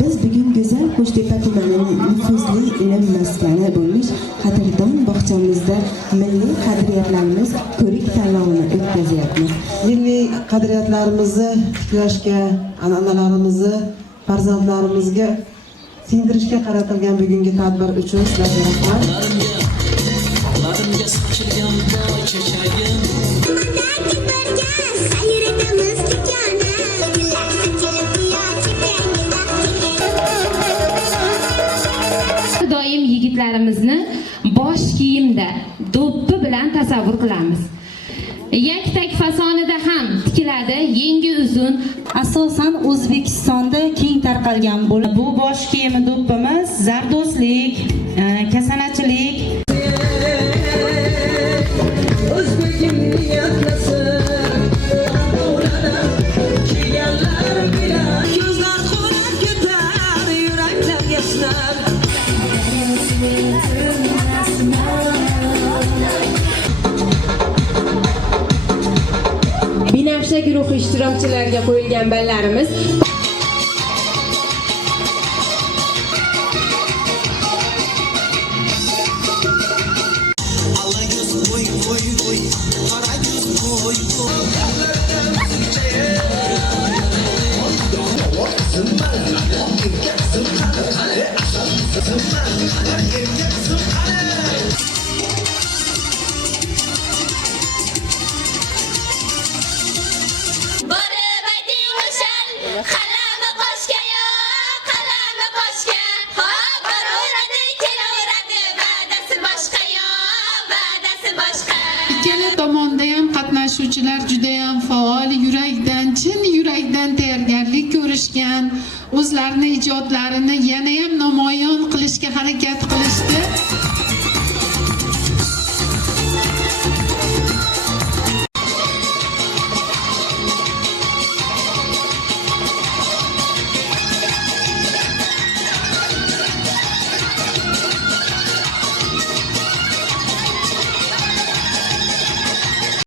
Biz bugun go'zal Qo'shtepa tumanining nufuzli ilm maskani bo'lmish Qadrdon bog'chamizda milliy qadriyatlarimiz ko'rik tanlovini o'tkazyapmiz. Milliy qadriyatlarimizni tiklashga, an'analarimizni farzandlarimizga singdirishga qaratilgan bugungi tadbir uchun sizlarga rahmat. Doim yigitlarimizni bosh kiyimda, do'ppi bilan tasavvur qilamiz. Yaktak fasonida ham tikiladi, yengi uzun. Asosan O'zbekistonda keng tarqalgan bu bosh kiyimi do'ppimiz zardo'stlik, kasanachilik. Binafsha guruhi ishtirokchilariga qo'yilgan ballarimiz Ikkala tomonda ham qatnashuvchilar juda ham faol, chin yurakdan tayyorgarlik ko'rishgan, o'zlarini ijodlarini yana ham namoyon qilishga harakat qilishdi.